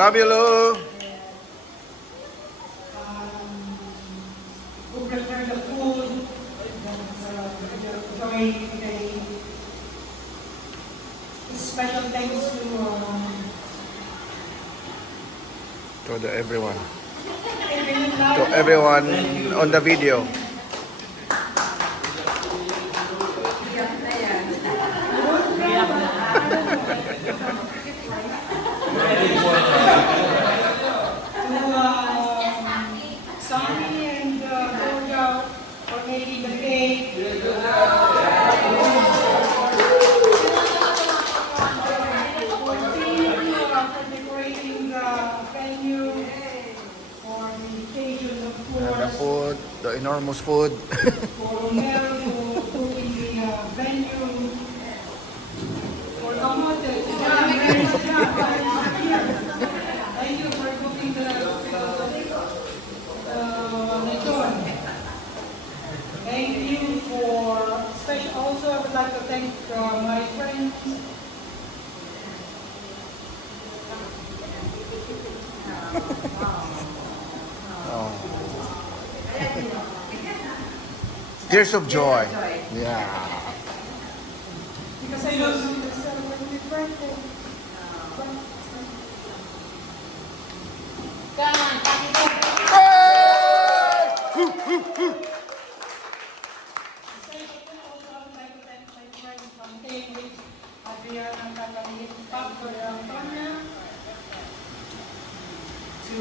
Love you, Lou. Who prepared the food that joined today. Special thanks To everyone. To everyone on the video. Sonny and Dojo for making the cake. For decorating the venue. For the occasion, of The course. food, the enormous food. For Romero for cooking the venue. For Kamote. Thank you for cooking the Lechon. Thank you for special. Also, I would like to thank my friends. Oh. Tears of joy. Yeah. Because I love you to celebrate my birthday. To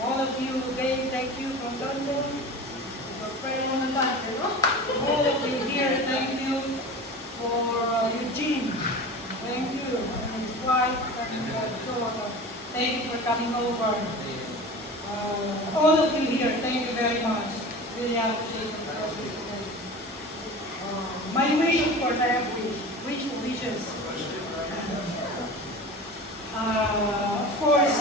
all of you, Dave, thank you from London. Your friend, all of you here, thank you. For Eugene, thank you. And his wife and daughter, thank you for coming over. All of you here, thank you very much. Really appreciate it. My wish, of course, I have wishes. Of course,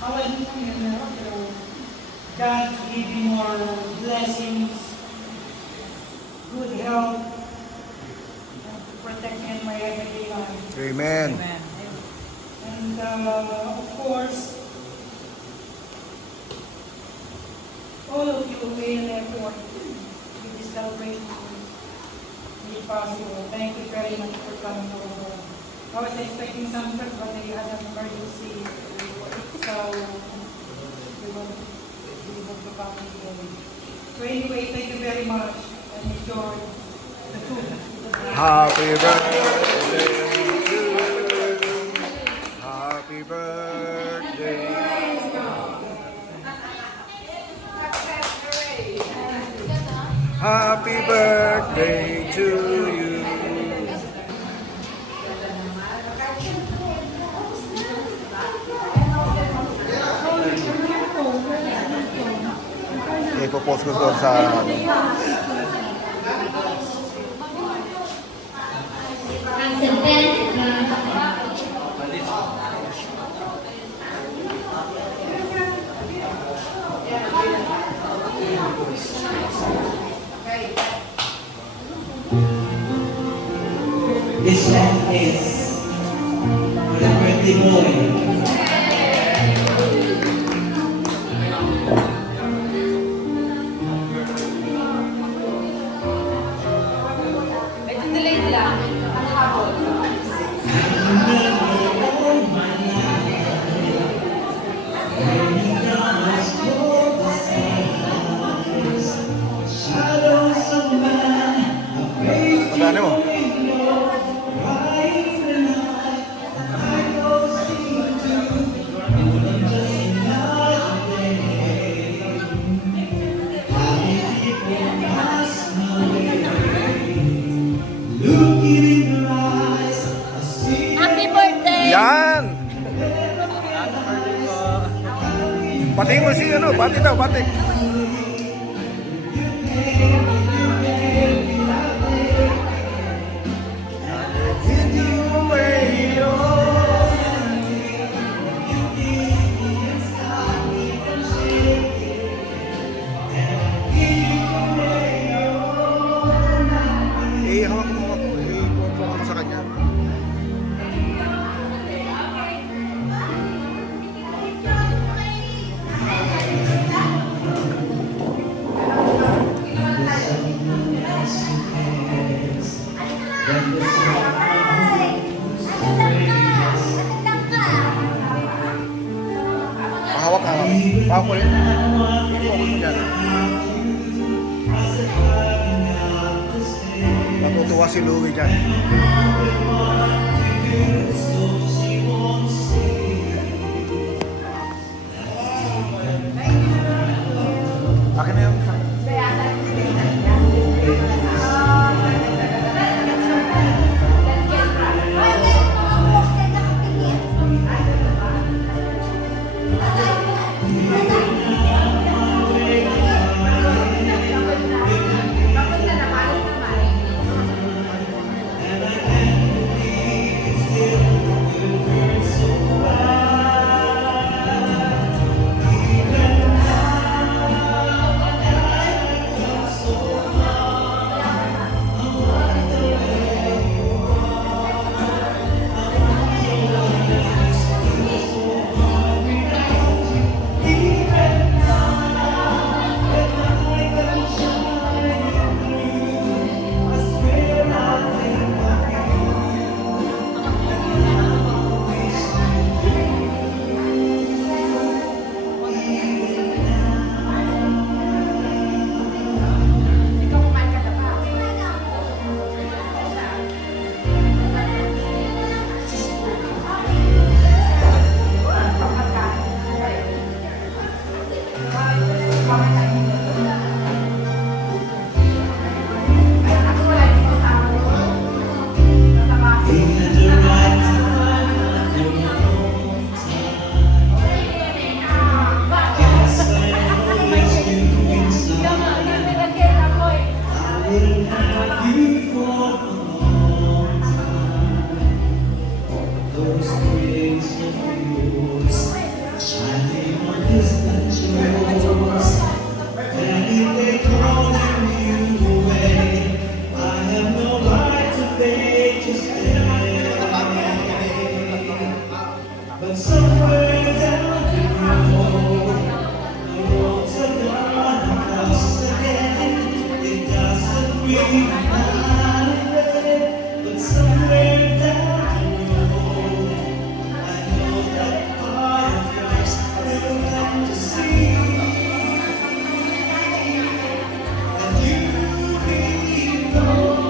hallelujah, God give you more blessings, good health, and to protect me in my everyday life. Amen. And of course, all of you who made an effort with this celebration made possible. Thank you very much for coming over. I was expecting some trip, but they had an emergency, so we won't be able to come today. So anyway, thank you very much and enjoy the food. Happy birthday to you. Happy birthday. Happy birthday to you. Ipopost ko doon sa This one is for the birthday boy. Pagkano mo? Happy birthday! Yan! Pati mo si ano, pati daw, pati. Hawak mo ako sa kanya. mo rin. I-focus mo dyan. Matutuwa si Louie dyan. Akin na yung... But somewhere down the road, the roads are gonna cross again. It doesn't really matter, but somewhere down the road, I know that part of yours will come to see. And you really know.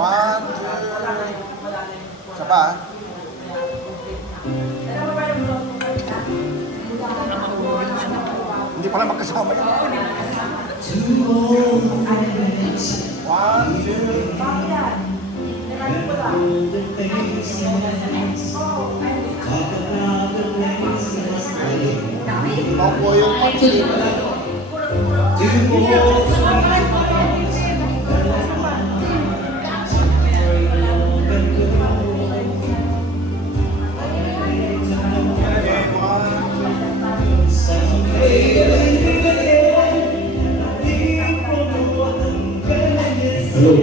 One, two. Isa pa. Hindi pala magkasama yun. One, two. Ako po yung Hello.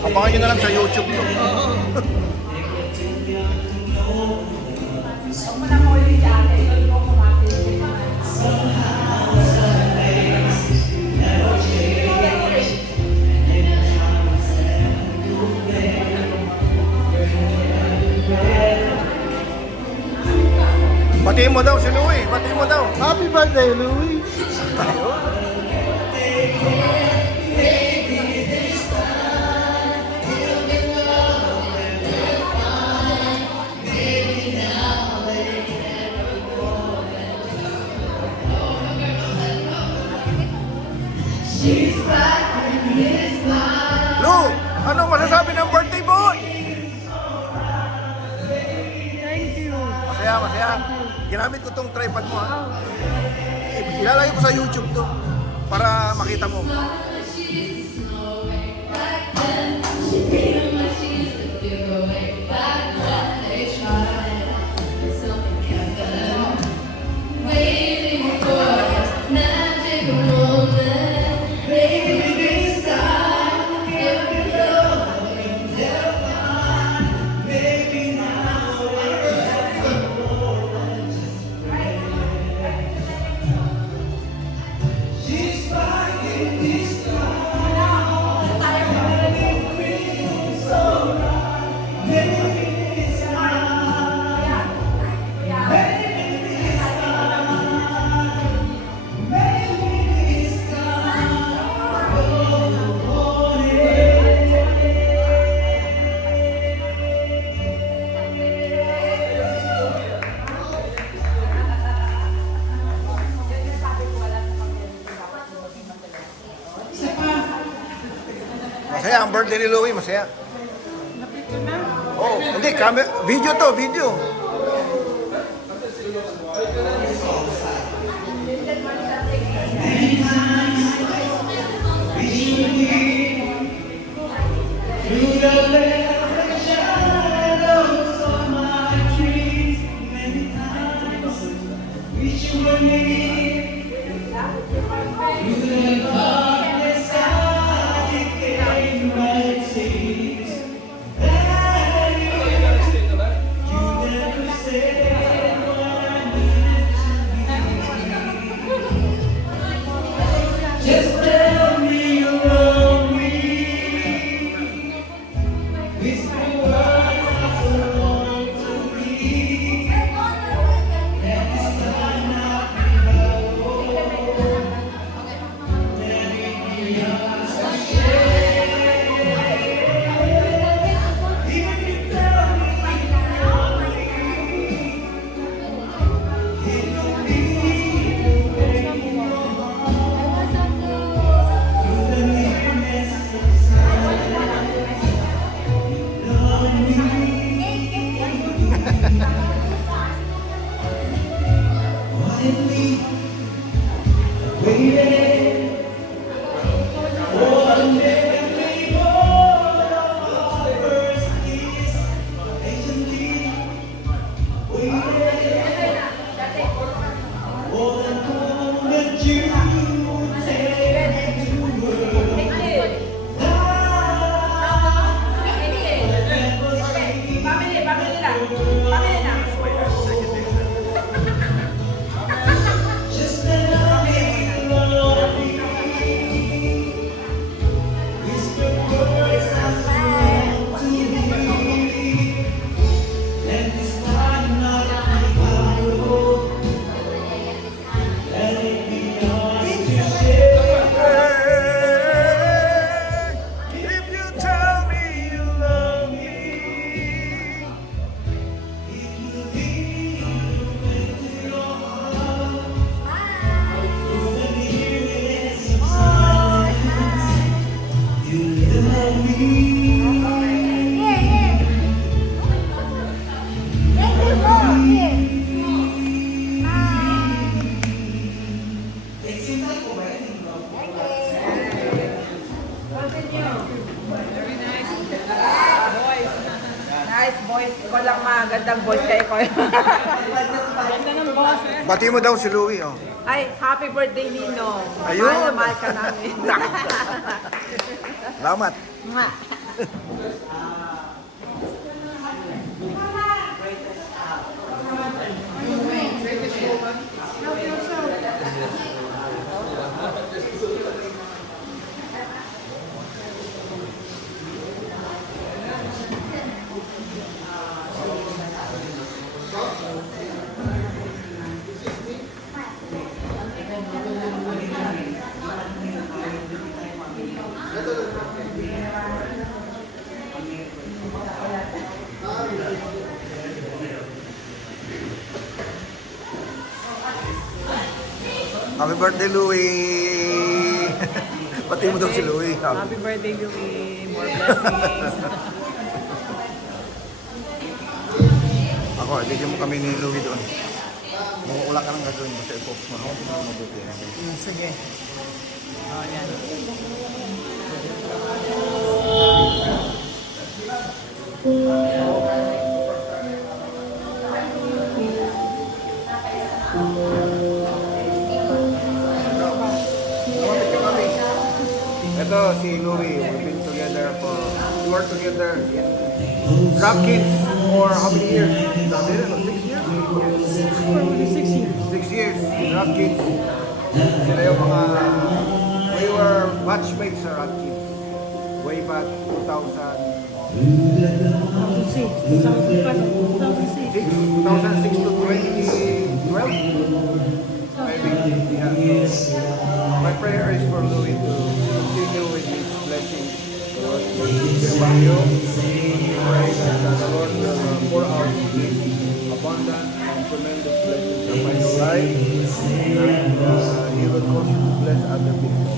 Abangan nyo na lang sa YouTube to. Huwag mo na mo ulit sa akin. Huwag mo kumapit. Batiin mo daw si Louie. Batiin mo daw. Happy birthday, Louie! Lou, ano masasabi ng birthday boy? Thank you. Masaya, masaya. Ginamit ko tong tripod mo ha. Ilalagay ko sa YouTube to para makita mo. Waiting for that magic moment. Maybe this time it'll be flowing. They'll find. Maybe now she's finding this Masaya ang birthday ni Louie, masaya. Oh, hindi, video to, video. Through the velvet shadows of my dreams, many times wish you were near. Through the darkness I became right seas. That you never said what I needed to be. Just tell me you love me. Whisper words I want to be. And this time I'll be alone. Let it be yours to share. Even if you tell me you love me, it will be breaking your heart. Through the nearness of silence, love me. What if we waited for the memory of our first kiss? Patiently waited for the moment you would take me to work. Just tell me you love me. Whisper words I want to hear. And this time not be hollow. Let it be yours to share. If you tell me you love me. It will lead you into your heart. Through the nearness of silence, you love me. Nice boys. Ikaw lang magandang boys kayo ko. Ganda ng boss eh. Batiin mo daw si Louie, oh. Ay, happy birthday, Nino. Ayun. Mahal na mahal ka namin. Salamat. Mwah. Help yourself. Happy birthday, Louie! Pati mo daw si Louie. Happy birthday, Louie. More blessings. Ako, bigyan mo kami ni Louie doon. Wala ka nang gagawin mo sa i-pox mo. Ako, tingnan mo mabuti. Sige. Oh, yan. Ito si Louie, we've been together for, we were together in Rock Kids for how many years? I don't know, 6 years? 6 years in Rock Kids. Sila yung mga, we were batchmates sa Rock Kids way back 2006 2006 to 2012. Maybe, yeah. My prayer is for Louie to continue with his blessings. Lord, about you. Pray that the Lord will pour out his abundant and tremendous blessings upon your life. And He will cause you to bless other people.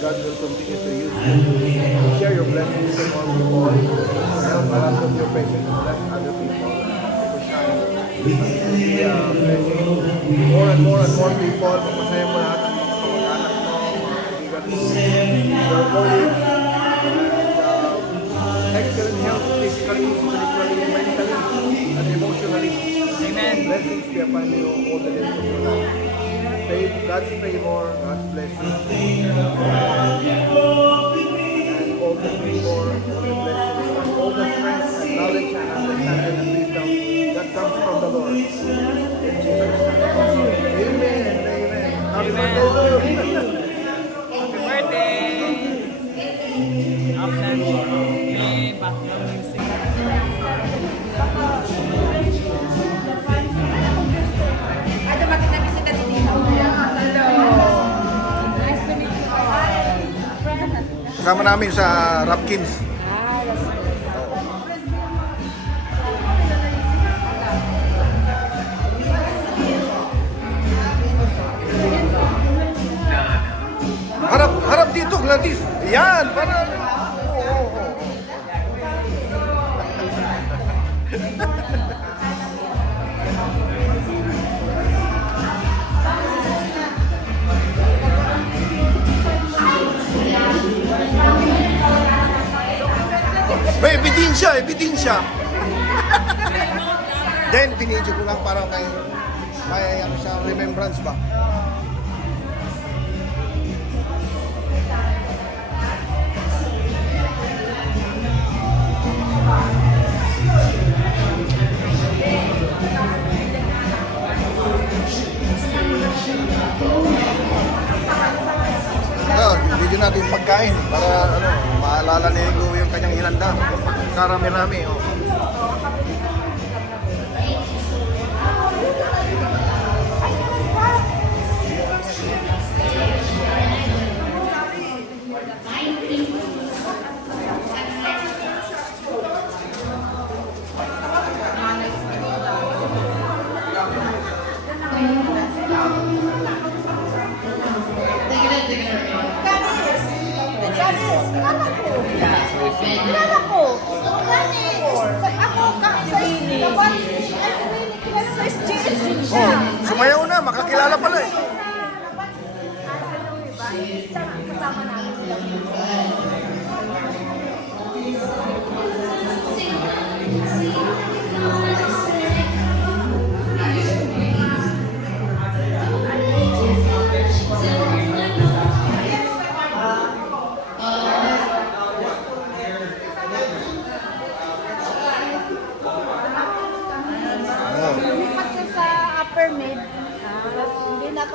God will continue to use you to share your blessings to more people. Help a lot of your patience to bless other people. To shine. Blessing more and more people. Pagpasaya mo lahat ng mga kamag-anak mo, mga kaibigan mo, your colleagues, and excellent health physically, spiritually, mentally, and emotionally. Amen. Blessings be upon you all the days of your life. God's favor, God's blessing, and all the favor, all the blessings, and all the strength and knowledge and understanding and wisdom that comes from the Lord. In Jesus' name. Amen and amen. Happy birthday, Lord. Happy birthday. Up na. May background music. Kasama namin sa Rapkins. Harap dito, Gladys. Yan, para... May ebidensya. Then, binidyo ko lang para may ano sa remembrance ba. Video natin pagkain para ano, maalala ni Louie yung kanyang hinanda. Karami-rami, oh.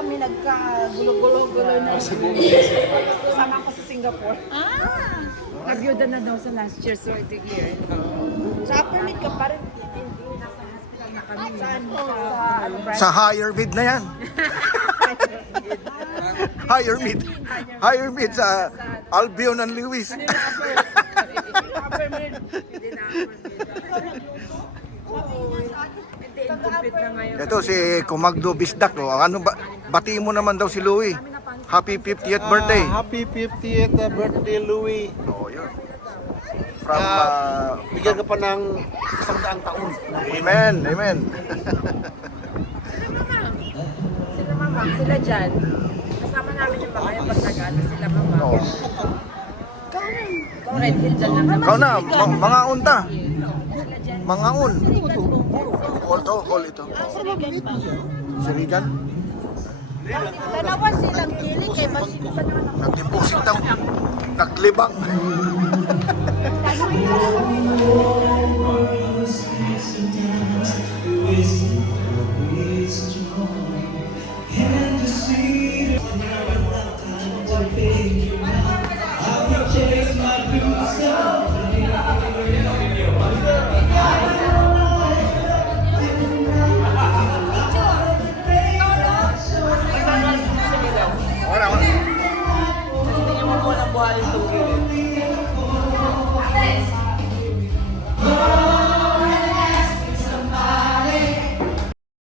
kami nagka-gulo-gulo na. Kasama ko sa Singapore. Nabiyuda na daw sa last year, so ito year. Sa upper mid ka pa rin. Nasa hospital na kami. Saan? Sa higher mid na yan. Higher mid. Higher mid sa Albion and Lewis. Upper mid. Hindi na Hindi, incomplete na ngayon. Ito si Kumagdo Bisdak. Oh. Ano ba? Batiin mo naman daw si Louie. Happy 50th birthday. Happy 50th birthday, Louie. Oh, yun. From Bigyan ka pa ng 100 taon. Amen. Amen. Sila mama, sila dyan. Kasama namin yung mga yung pagtagala, sila mama. Oh. Ikaw Red Hill dyan lang. Ikaw na, mga unta. Mga un. Hall to, hall ito. Si Regan. Tanawan silang kilig kay Basilan. Nagdeposit ng naglibang. Thank you.